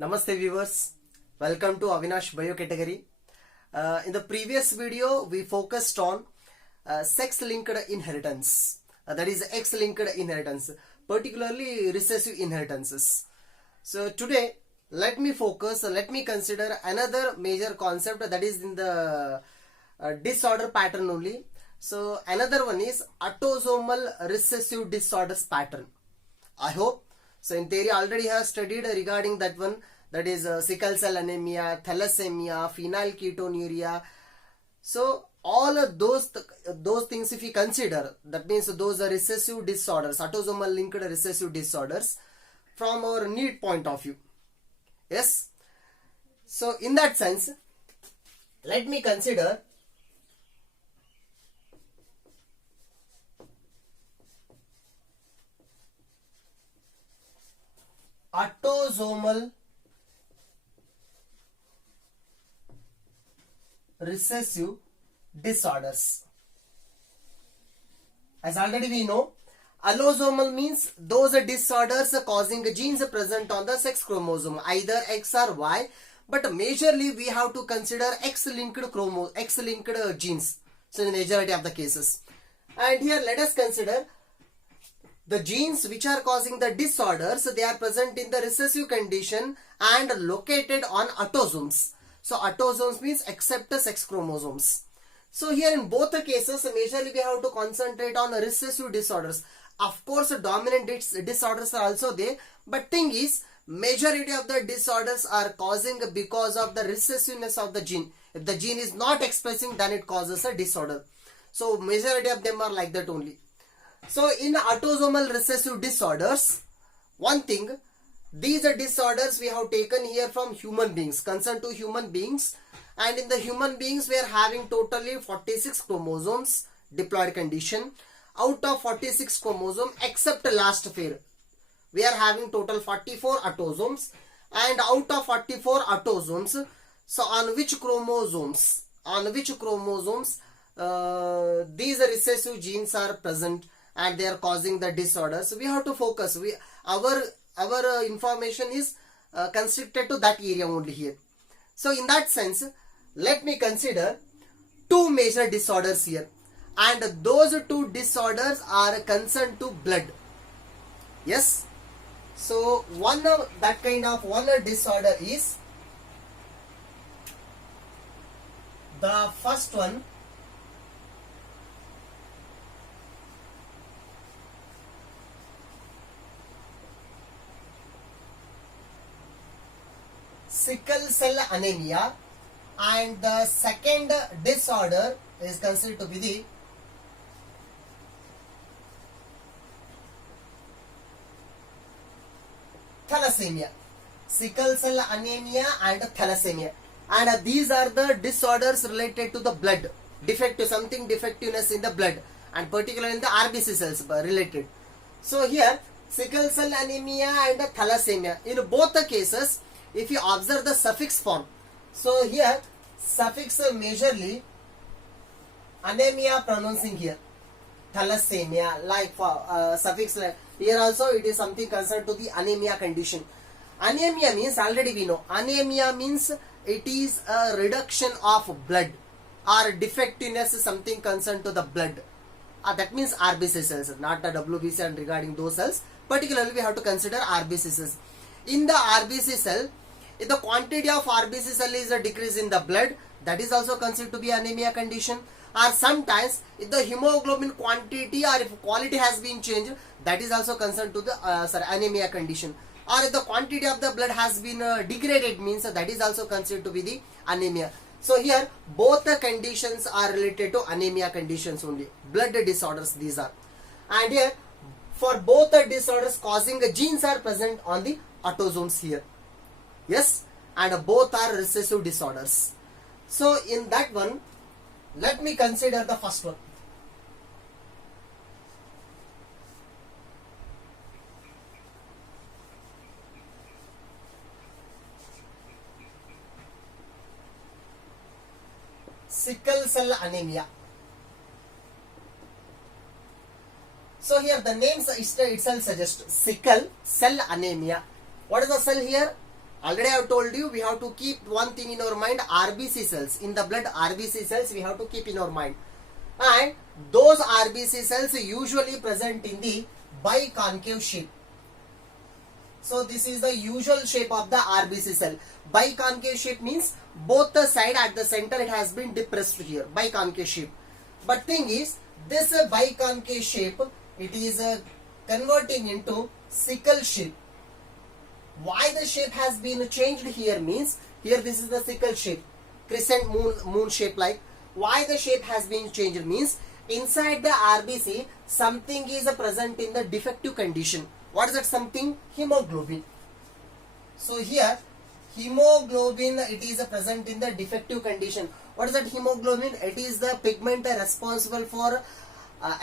Namaste viewers, welcome to Avinash Bio Category. In the previous video, we focused on sex-linked inheritance, that is X-linked inheritance, particularly recessive inheritances. So today, let me consider another major concept that is in the disorder pattern only. So another one is autosomal recessive disorders pattern. I hope. So in theory already have studied regarding that one, that is sickle cell anemia, thalassemia, phenylketonuria. So all of those things if you consider, that means those are recessive disorders, autosomal linked recessive disorders from our need point of view. Yes. So in that sense, let me consider autosomal recessive disorders. As already we know, allosomal means those disorders causing genes present on the sex chromosome, either X or Y, but majorly we have to consider X-linked genes. So in the majority of the cases. And here let us consider the genes which are causing the disorders, they are present in the recessive condition and located on autosomes. So autosomes means except sex chromosomes. So here in both the cases, majorly we have to concentrate on recessive disorders. Of course, dominant disorders are also there, but thing is, majority of the disorders are causing because of the recessiveness of the gene. If the gene is not expressing, then it causes a disorder. So majority of them are like that only. So in autosomal recessive disorders, one thing, these are disorders we have taken here from human beings, concerned to human beings, and in the human beings we are having totally 46 chromosomes, diploid condition. Out of 46 chromosomes, except last pair, we are having total 44 autosomes, and out of 44 autosomes, so on which chromosomes these recessive genes are present and they are causing the disorders. So we have to focus. Our information is constricted to that area only here. So in that sense, let me consider two major disorders here, and those two disorders are concerned to blood. Yes. So one disorder is the first one. Sickle cell anemia, and the second disorder is considered to be the thalassemia. Sickle cell anemia and thalassemia, and these are the disorders related to the blood, defectiveness in the blood, and particularly in the RBC cells related. So here sickle cell anemia and thalassemia, in both the cases, if you observe the suffix form, so here suffix majorly anemia pronouncing here, thalassemia, like for suffix like here also it is something concerned to the anemia condition. Anemia means, already we know, anemia means it is a reduction of blood, or defectiveness is something concerned to the blood. That means RBC cells, not the WBC and regarding those cells. Particularly we have to consider RBC cells. In the RBC cell, if the quantity of RBC cell is a decrease in the blood, that is also considered to be anemia condition. Or sometimes if the hemoglobin quantity or if quality has been changed, that is also concerned to the anemia condition. Or if the quantity of the blood has been degraded, means that is also considered to be the anemia. So here both the conditions are related to anemia conditions only, blood disorders these are. And here for both the disorders causing genes are present on the autosomes here. Yes, and both are recessive disorders. So in that one, let me consider the first one. Sickle cell anemia. So here the names itself suggest sickle cell anemia. What is the cell here? Already I have told you, we have to keep one thing in our mind, RBC cells. In the blood, RBC cells we have to keep in our mind. And those RBC cells usually present in the biconcave shape. So this is the usual shape of the RBC cell. Biconcave shape means both the side at the center it has been depressed here. Biconcave shape. But thing is, this biconcave shape, it is converting into sickle shape. Why the shape has been changed here means, here this is the sickle shape, crescent moon shape like. Why the shape has been changed means, inside the RBC something is present in the defective condition. What is that something? Hemoglobin. So here hemoglobin, it is present in the defective condition. What is that hemoglobin? It is the pigment responsible for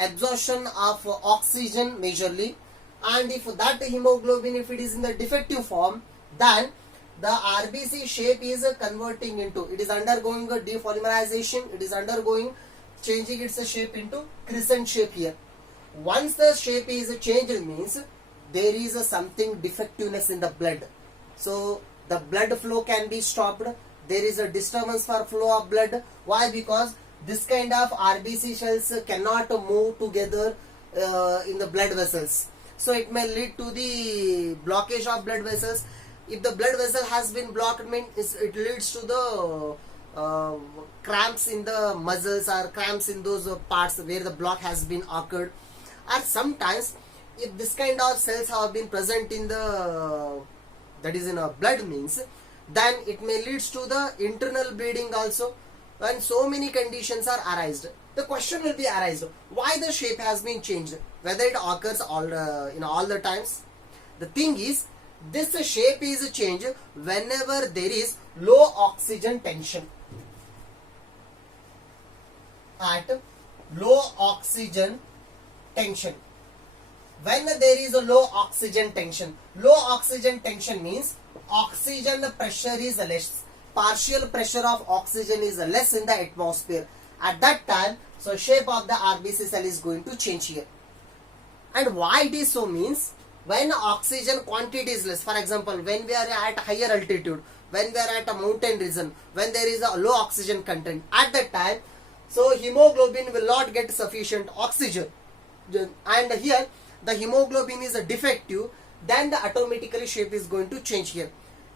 absorption of oxygen majorly. And if that hemoglobin, if it is in the defective form, then the RBC shape is converting into, it is undergoing a depolymerization, it is undergoing changing its shape into crescent shape here. Once the shape is changed means there is something defectiveness in the blood. So the blood flow can be stopped. There is a disturbance for flow of blood. Why? Because this kind of RBC cells cannot move together in the blood vessels. So it may lead to the blockage of blood vessels. If the blood vessel has been blocked, it leads to the cramps in the muscles or cramps in those parts where the block has been occurred. And sometimes if this kind of cells have been present in the, that is in our blood means, then it may leads to the internal bleeding also, when so many conditions are arised. The question will be arised, why the shape has been changed, whether it occurs all in all the times. The thing is, this shape is changed whenever there is low oxygen tension. At low oxygen tension. When there is a low oxygen tension means oxygen pressure is less. Partial pressure of oxygen is less in the atmosphere. At that time, so shape of the RBC cell is going to change here. And why it is so means, when oxygen quantity is less, for example, when we are at higher altitude, when we are at a mountain region, when there is a low oxygen content, at that time, so hemoglobin will not get sufficient oxygen. And here, the hemoglobin is defective, then the automatically shape is going to change here.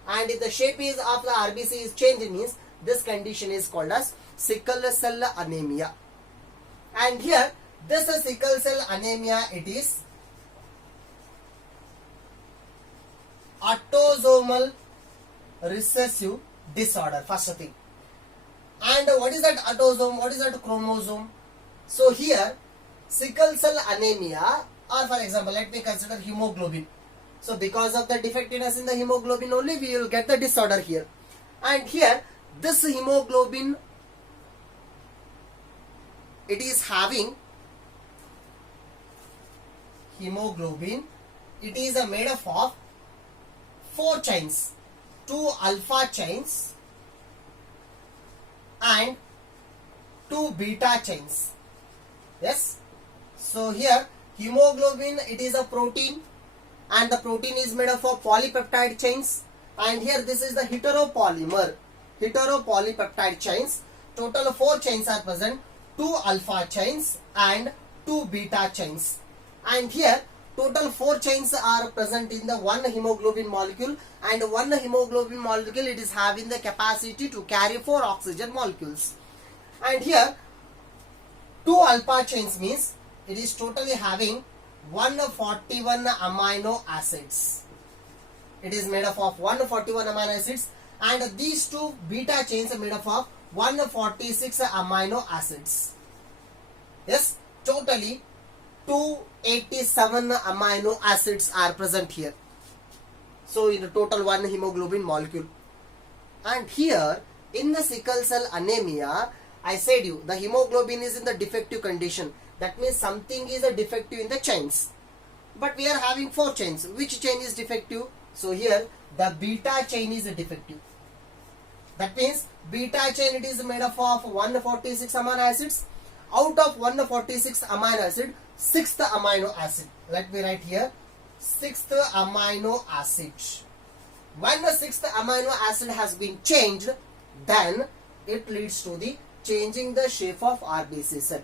And if the shape is of the RBC is changed means, this condition is called as sickle cell anemia. And here, this sickle cell anemia, it is autosomal recessive disorder, first thing. And what is that autosome? What is that chromosome? So here, sickle cell anemia, or for example, let me consider hemoglobin. So because of the defectiveness in the hemoglobin only, we will get the disorder here. And here, this hemoglobin, it is having hemoglobin, it is made up of 4 chains, 2 alpha chains and 2 beta chains. Yes. So here hemoglobin, it is a protein, and the protein is made up of polypeptide chains, and here this is the heteropolymer, heteropolypeptide chains. Total 4 chains are present, 2 alpha chains and 2 beta chains. And here total 4 chains are present in the one hemoglobin molecule, and one hemoglobin molecule, it is having the capacity to carry 4 oxygen molecules. And here 2 alpha chains means it is totally having 141 amino acids. It is made up of 141 amino acids, and these 2 beta chains are made up of 146 amino acids. Yes, totally 287 amino acids are present here. So in the total one hemoglobin molecule. And here in the sickle cell anemia, I said you the hemoglobin is in the defective condition. That means something is a defective in the chains. But we are having 4 chains. Which chain is defective? So here the beta chain is defective. That means beta chain, it is made up of 146 amino acids. Out of 146 amino acid, 6th amino acid. Let me write here 6th amino acid. When the sixth amino acid has been changed, then it leads to the changing the shape of RBC cell.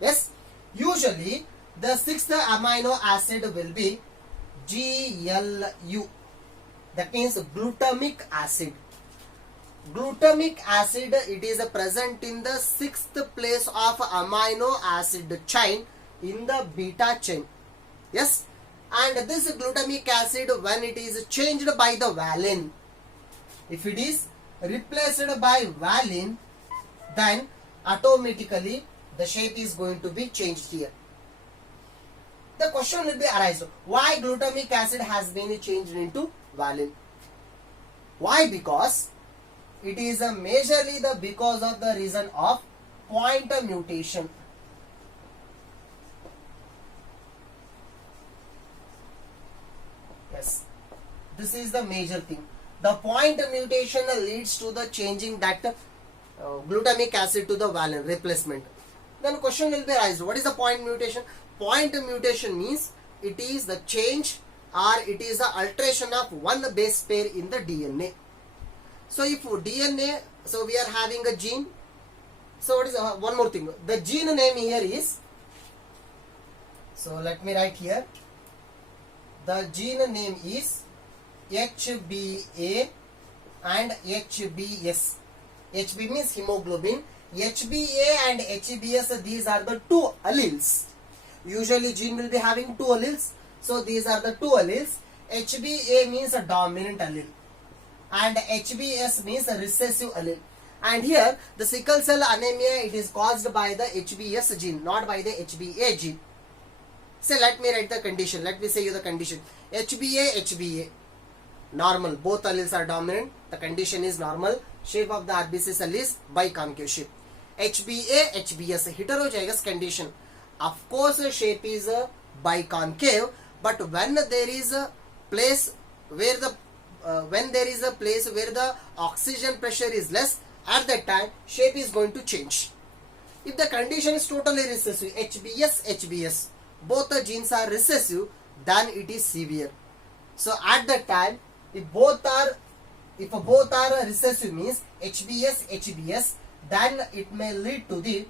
Yes, usually the sixth amino acid will be GLU. That means glutamic acid. Glutamic acid, it is present in the sixth place of amino acid chain in the beta chain. Yes, and this glutamic acid, when it is changed by the valine, if it is replaced by valine, then automatically the shape is going to be changed here. The question will be arised, why glutamic acid has been changed into valine? Why? Because it is majorly because of the reason of point mutation. Yes, this is the major thing. The point mutation leads to the changing that glutamic acid to the valine replacement. Then question will be arised, what is the point mutation? Point mutation means it is the change or it is the alteration of one base pair in the DNA. So if DNA, so we are having a gene. So what is one more thing? The gene name here is, so let me write here. The gene name is HBA and HBS. HB means hemoglobin. HBA and HBS, these are the two alleles. Usually gene will be having two alleles. So these are the two alleles. HBA means a dominant allele and HBS means a recessive allele. And here the sickle cell anemia, it is caused by the HBS gene, not by the HBA gene. So let me write the condition. Let me say you the condition. HBA, normal. Both alleles are dominant. The condition is normal. Shape of the RBC cell is biconcave shape. HBA, HBS, heterozygous condition. Of course, shape is biconcave, but when there is a place where the oxygen pressure is less, at that time shape is going to change. If the condition is totally recessive, HBS, both the genes are recessive, then it is severe. So at that time, if both are recessive means HBS, then it may lead to the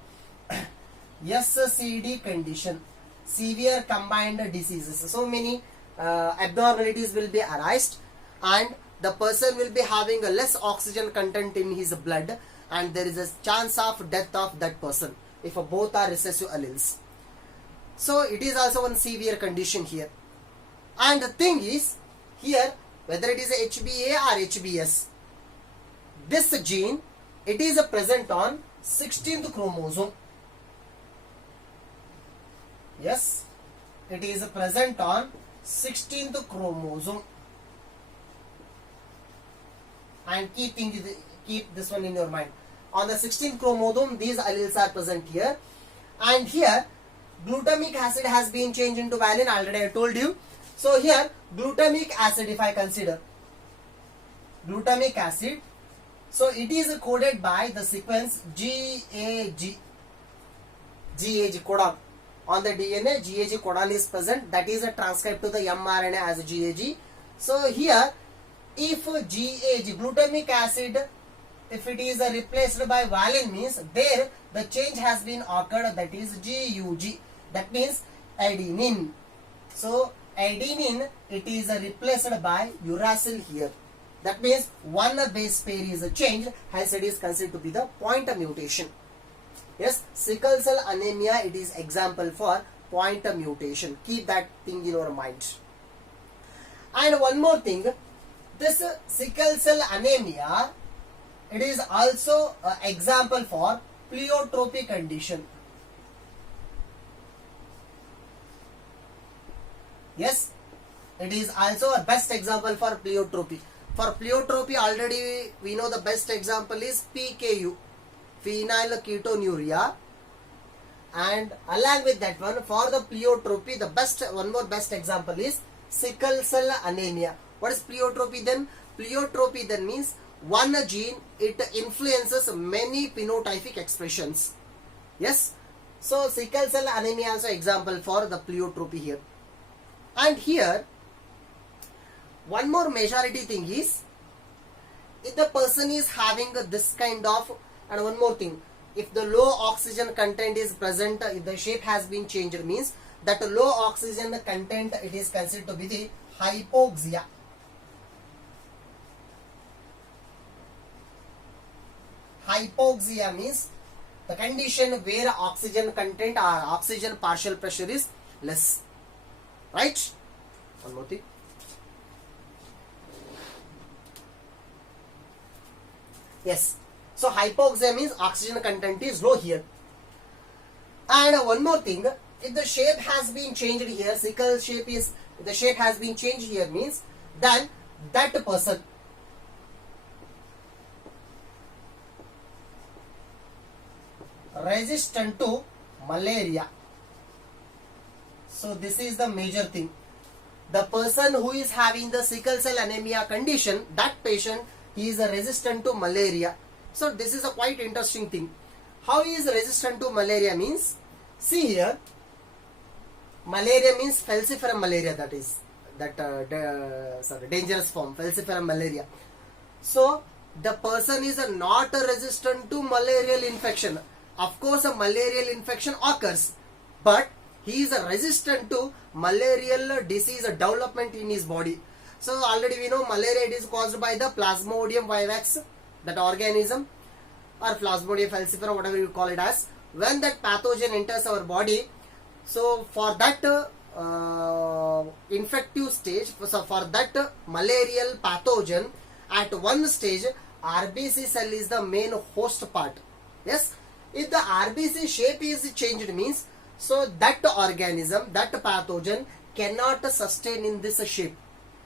SCD condition, severe combined diseases. So many abnormalities will be arised, and the person will be having a less oxygen content in his blood, and there is a chance of death of that person if both are recessive alleles. So it is also one severe condition here. And the thing is here, whether it is a HBA or HBS, this gene, it is present on 16th chromosome. Yes, it is present on 16th chromosome. And keep this one in your mind. On the 16th chromosome, these alleles are present here. And here, glutamic acid has been changed into valine, already I told you. So here, glutamic acid, if I consider glutamic acid, so it is coded by the sequence GAG codon. On the DNA, GAG codon is present, that is transcribed to the mRNA as GAG. So here, if GAG, glutamic acid, if it is replaced by valine, means there the change has been occurred, that is GUG, that means adenine. So adenine, it is replaced by uracil here. That means one base pair is changed, hence it is considered to be the point mutation. Yes, sickle cell anemia, it is example for point mutation. Keep that thing in your mind. And one more thing, this sickle cell anemia, it is also an example for pleiotropy condition. Yes, it is also a best example for pleiotropy. For pleiotropy, already we know the best example is PKU, phenylketonuria. And along with that one, for the pleiotropy, the best, one more best example is sickle cell anemia. What is pleiotropy then? Pleiotropy then means one gene, it influences many phenotypic expressions. Yes. So sickle cell anemia also example for the pleiotropy here. And here, one more majority thing is, if the person is having this kind of, and one more thing, if the low oxygen content is present, if the shape has been changed, means that low oxygen content, it is considered to be the hypoxia. Hypoxia means the condition where oxygen content or oxygen partial pressure is less. Right? One more thing. Yes. So hypoxia means oxygen content is low here. And one more thing, if the shape has been changed here, sickle shape is, if the shape has been changed here, means then that person resistant to malaria. So this is the major thing. The person who is having the sickle cell anemia condition, that patient, he is resistant to malaria. So this is a quite interesting thing. How he is resistant to malaria means, see here, malaria means falciparum malaria, that is that dangerous form, falciparum malaria. So the person is not resistant to malarial infection. Of course a malarial infection occurs, but he is resistant to malarial disease development in his body. So already we know malaria, it is caused by the Plasmodium vivax, that organism, or Plasmodium falciparum, whatever you call it as. When that pathogen enters our body, so for that infective stage, so for that malarial pathogen, at one stage RBC cell is the main host part. Yes, if the RBC shape is changed, means so that organism, that pathogen cannot sustain in this shape.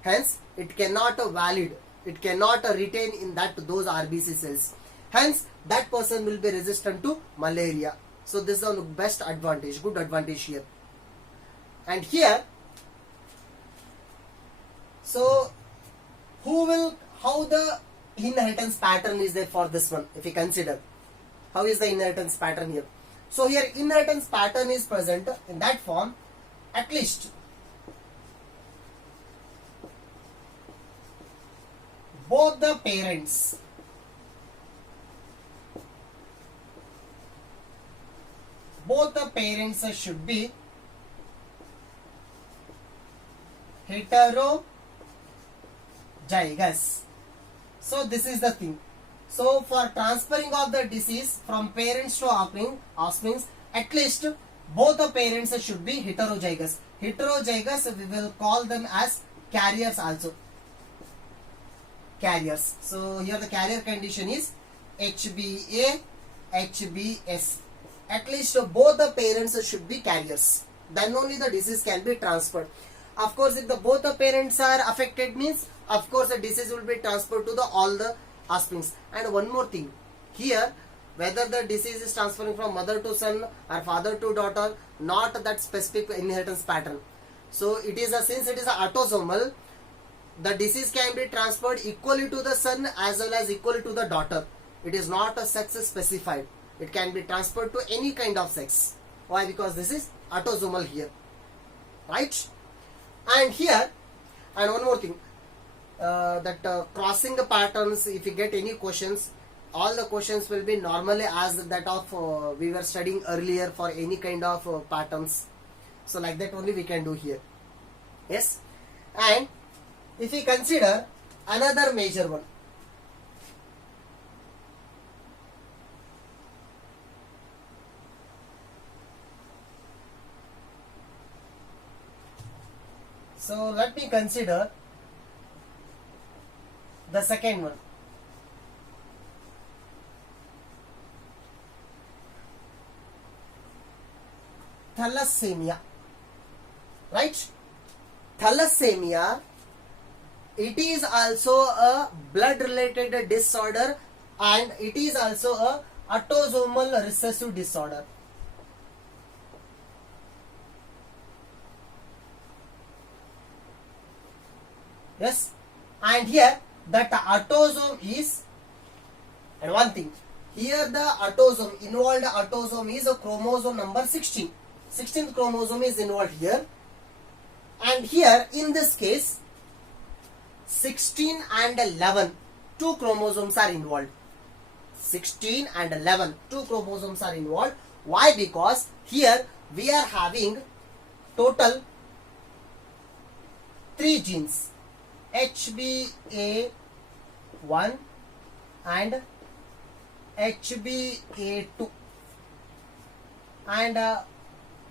Hence, it cannot valid. It cannot retain in that those RBC cells. Hence, that person will be resistant to malaria. So this is the best advantage, good advantage here. And here, so how the inheritance pattern is there for this one? If you consider, how is the inheritance pattern here? So here inheritance pattern is present in that form, at least both the parents should be heterozygous. So this is the thing. So for transferring of the disease from parents to offsprings, at least both the parents should be heterozygous. Heterozygous, we will call them as carriers also. Carriers. So here the carrier condition is HbA, HbS. At least both the parents should be carriers. Then only the disease can be transferred. Of course, if both the parents are affected, means of course the disease will be transferred to all the offsprings. And one more thing, here whether the disease is transferring from mother to son or father to daughter, not that specific inheritance pattern. So it is since it is autosomal, the disease can be transferred equally to the son as well as equally to the daughter. It is not a sex specified. It can be transferred to any kind of sex. Why? Because this is autosomal here, right? And here, and one more thing, crossing the patterns, if you get any questions, all the questions will be normally as that of we were studying earlier for any kind of patterns. So like that only we can do here. Yes. And if we consider another major one, so let me consider the second one. Thalassemia. Right? Thalassemia, it is also a blood related disorder and it is also a autosomal recessive disorder. Yes, and here that autosome is, and one thing, here the autosome, involved autosome is a chromosome number 16. 16th chromosome is involved here, and here in this case 16 and 11, two chromosomes are involved. 16 and 11, two chromosomes are involved. Why? Because here we are having total 3 genes, HBA1 and HBA2, and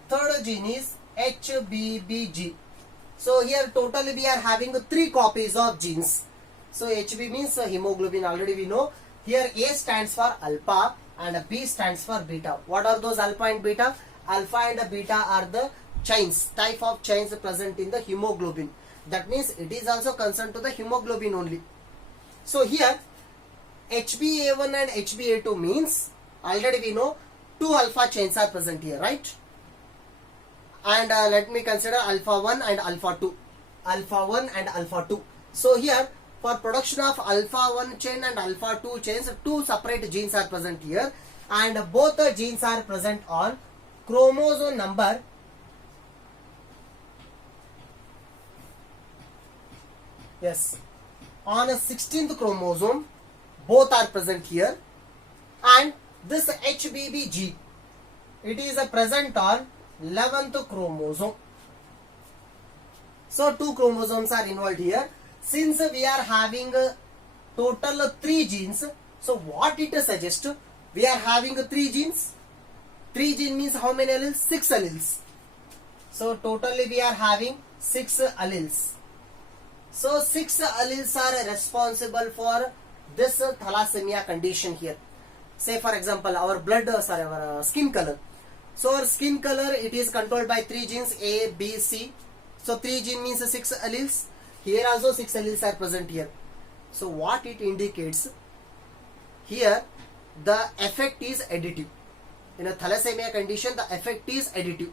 third gene is HBBG. So here totally we are having 3 copies of genes. So HB means hemoglobin, already we know. Here A stands for alpha and B stands for beta. What are those alpha and beta? Alpha and beta are the chains, type of chains present in the hemoglobin. That means it is also concerned to the hemoglobin only. So here HbA1 and HbA2 means already we know 2 alpha chains are present here, right? And let me consider alpha 1 and alpha 2. Alpha 1 and alpha 2. So here for production of alpha 1 chain and alpha 2 chains, 2 separate genes are present here, and both the genes are present on chromosome number on a 16th chromosome. Both are present here, and this HBBG, it is present on 11th chromosome. So 2 chromosomes are involved here. Since we are having total 3 genes, so what it suggests? We are having 3 genes. 3 genes means how many alleles? 6 alleles. So totally we are having 6 alleles. So 6 alleles are responsible for this thalassemia condition here. Say for example our our skin color. So our skin color, it is controlled by 3 genes A, B, C. So 3 gene means 6 alleles. Here also 6 alleles are present here. So what it indicates? Here the effect is additive. In a thalassemia condition, the effect is additive.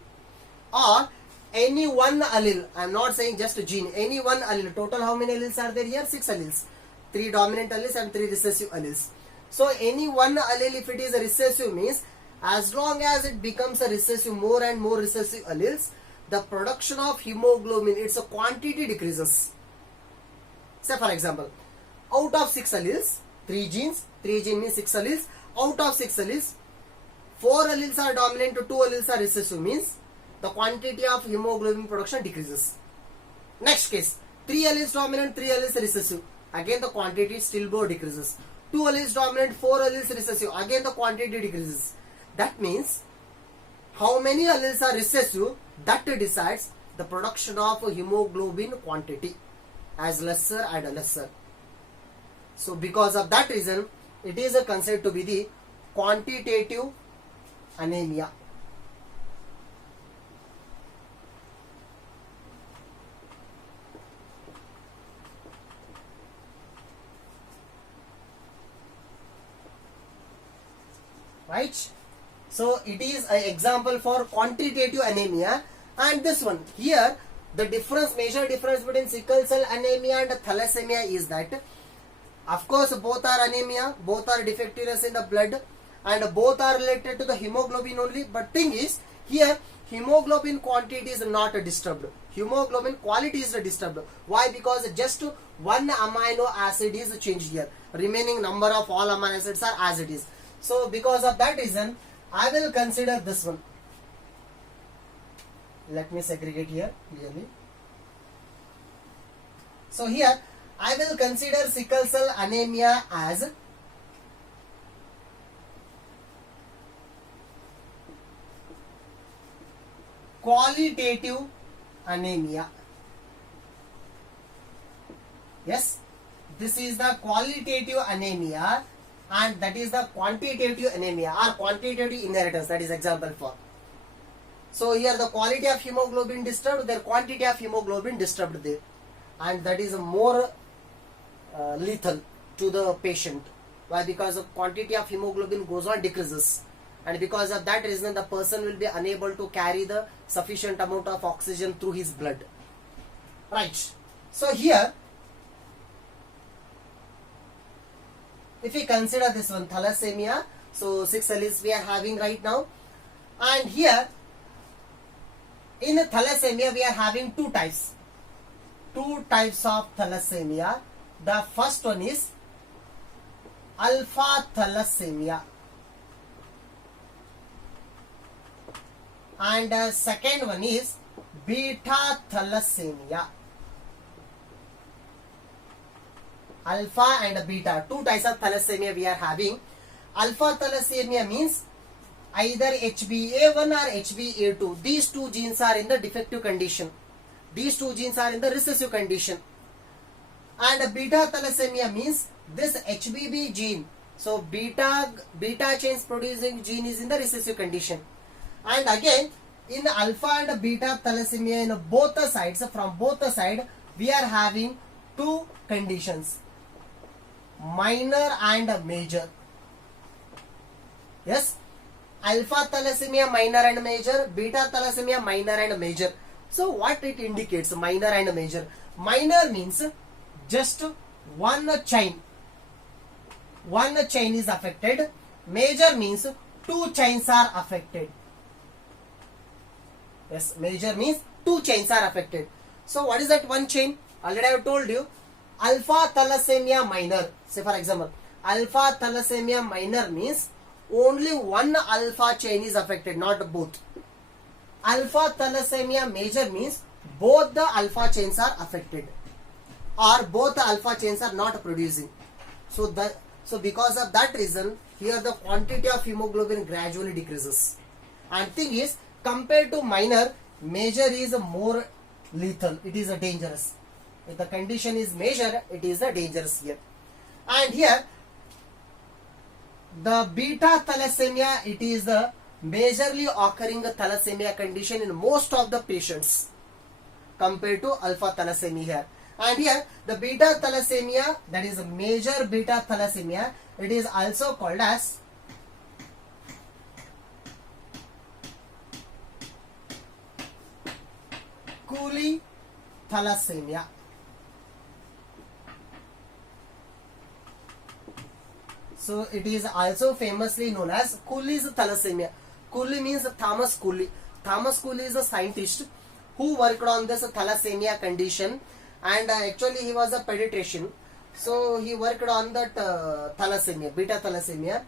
Or any one allele, I am not saying just a gene, any one allele. Total how many alleles are there here? 6 alleles. 3 dominant alleles and 3 recessive alleles. So any one allele, if it is a recessive, means as long as it becomes a recessive, more and more recessive alleles, the production of hemoglobin, its quantity decreases. Say for example, out of 6 alleles, 3 genes means 6 alleles. Out of 6 alleles, 4 alleles are dominant, 2 alleles are recessive, means the quantity of hemoglobin production decreases. Next case, 3 alleles dominant, 3 alleles recessive. Again the quantity still more decreases. 2 alleles dominant, 4 alleles recessive. Again the quantity decreases. That means how many alleles are recessive, that decides the production of hemoglobin quantity as lesser and lesser. So because of that reason, it is considered to be the quantitative anemia. Right? So it is an example for quantitative anemia. And this one here, the major difference between sickle cell anemia and thalassemia is that, of course, both are anemia, both are defectiveness in the blood, and both are related to the hemoglobin only. But thing is, here hemoglobin quantity is not disturbed. Hemoglobin quality is disturbed. Why? Because just one amino acid is changed here. Remaining number of all amino acids are as it is. So because of that reason, I will consider this one. Let me segregate here clearly. So here I will consider sickle cell anemia as qualitative anemia. Yes, this is the qualitative anemia, and that is the quantitative anemia or quantitative inheritance. That is example for. So here the quality of hemoglobin disturbed, their quantity of hemoglobin disturbed there, and that is more lethal to the patient. Why? Because the quantity of hemoglobin goes on decreases, and because of that reason the person will be unable to carry the sufficient amount of oxygen through his blood. Right. So here, if we consider this one, thalassemia, so 6 alleles we are having right now, and here in thalassemia we are having 2 types. two types of thalassemia. The first one is alpha thalassemia, and the second one is beta thalassemia. Alpha and beta, two types of thalassemia we are having. Alpha thalassemia means either HbA1 or HbA2. These two genes are in the defective condition. These two genes are in the recessive condition. And beta thalassemia means this HBB gene. So beta chains producing gene is in the recessive condition. And again, in alpha and beta thalassemia, in both the sides, from both the side, we are having two conditions, minor and major. Yes, alpha thalassemia minor and major, beta thalassemia minor and major. So what it indicates, minor and major? Minor means just one chain is affected. Major means two chains are affected. Yes, major means two chains are affected. So what is that one chain? Already I have told you, alpha thalassemia minor. Say for example, alpha thalassemia minor means only one alpha chain is affected, not both. Alpha thalassemia major means both the alpha chains are affected, or both the alpha chains are not producing. So because of that reason, here the quantity of hemoglobin gradually decreases. And thing is, compared to minor, major is more lethal. It is a dangerous. If the condition is major, it is a dangerous here. And here, the beta thalassemia, it is the majorly occurring thalassemia condition in most of the patients compared to alpha thalassemia here. And here, the beta thalassemia, that is a major beta thalassemia, it is also called as Cooley thalassemia. So it is also famously known as Cooley's thalassemia. Cooley means Thomas Cooley. Thomas Cooley is a scientist who worked on this thalassemia condition, and actually he was a pediatrician. So he worked on that thalassemia, beta thalassemia.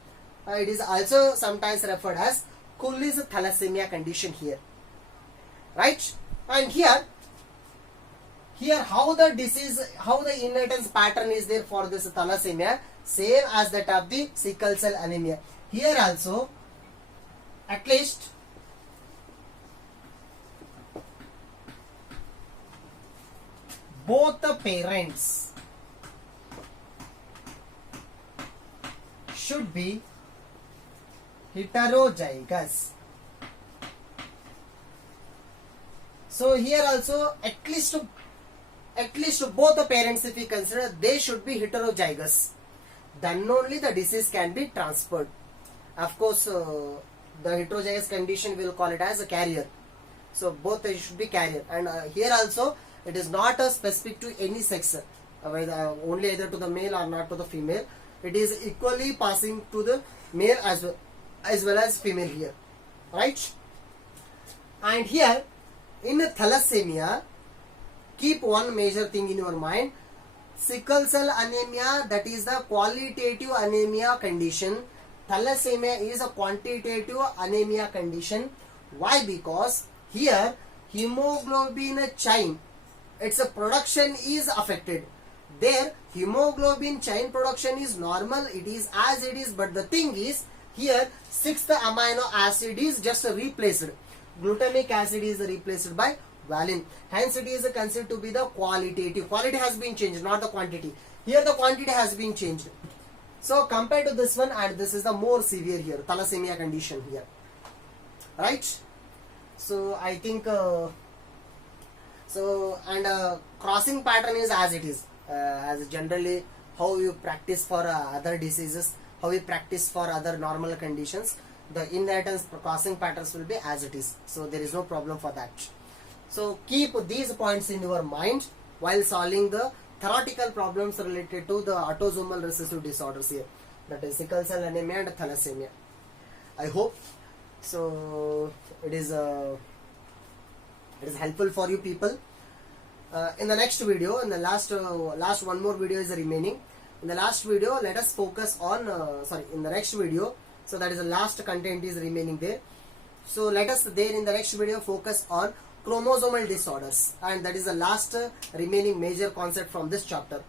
It is also sometimes referred as Cooley's thalassemia condition here. Right? And here how the disease, how the inheritance pattern is there for this thalassemia, same as that of the sickle cell anemia. Here also, at least both the parents should be heterozygous. So here also, at least both the parents, if we consider, they should be heterozygous. Then only the disease can be transferred. Of course, the heterozygous condition will call it as a carrier. So both they should be carrier. And here also, it is not specific to any sex, only either to the male or not to the female. It is equally passing to the male as well as female here, right? And here in thalassemia, keep one major thing in your mind. Sickle cell anemia, that is the qualitative anemia condition. Thalassemia is a quantitative anemia condition. Why? Because here hemoglobin chain, its production is affected. There hemoglobin chain production is normal, it is as it is, but the thing is here 6th amino acid is just replaced. Glutamic acid is replaced by valine. Hence it is considered to be the qualitative. Quality has been changed, not the quantity. Here the quantity has been changed. So compared to this one, and this is the more severe here, thalassemia condition here. Right? So I think crossing pattern is as it is. As generally how you practice for other diseases, how you practice for other normal conditions, the inheritance crossing patterns will be as it is. So there is no problem for that. So keep these points in your mind while solving the theoretical problems related to the autosomal recessive disorders here, that is sickle cell anemia and thalassemia. I hope so it is helpful for you people. in the next video, in the last one more video is remaining. In the last video, let us focus on in the next video. So that is the last content is remaining there. So let us there in the next video focus on chromosomal disorders, and that is the last remaining major concept from this chapter.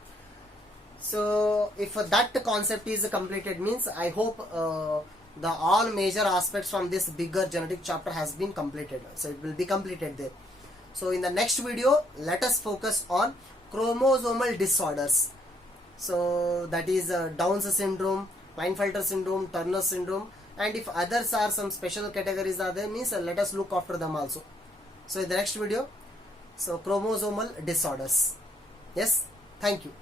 So if that concept is completed, means I hope the all major aspects from this bigger genetic chapter has been completed. So it will be completed there. So in the next video, let us focus on chromosomal disorders. So that is Down's syndrome, Klinefelter syndrome, Turner syndrome, and if others are some special categories are there, means let us look after them also. So in the next video, so chromosomal disorders. Yes, thank you.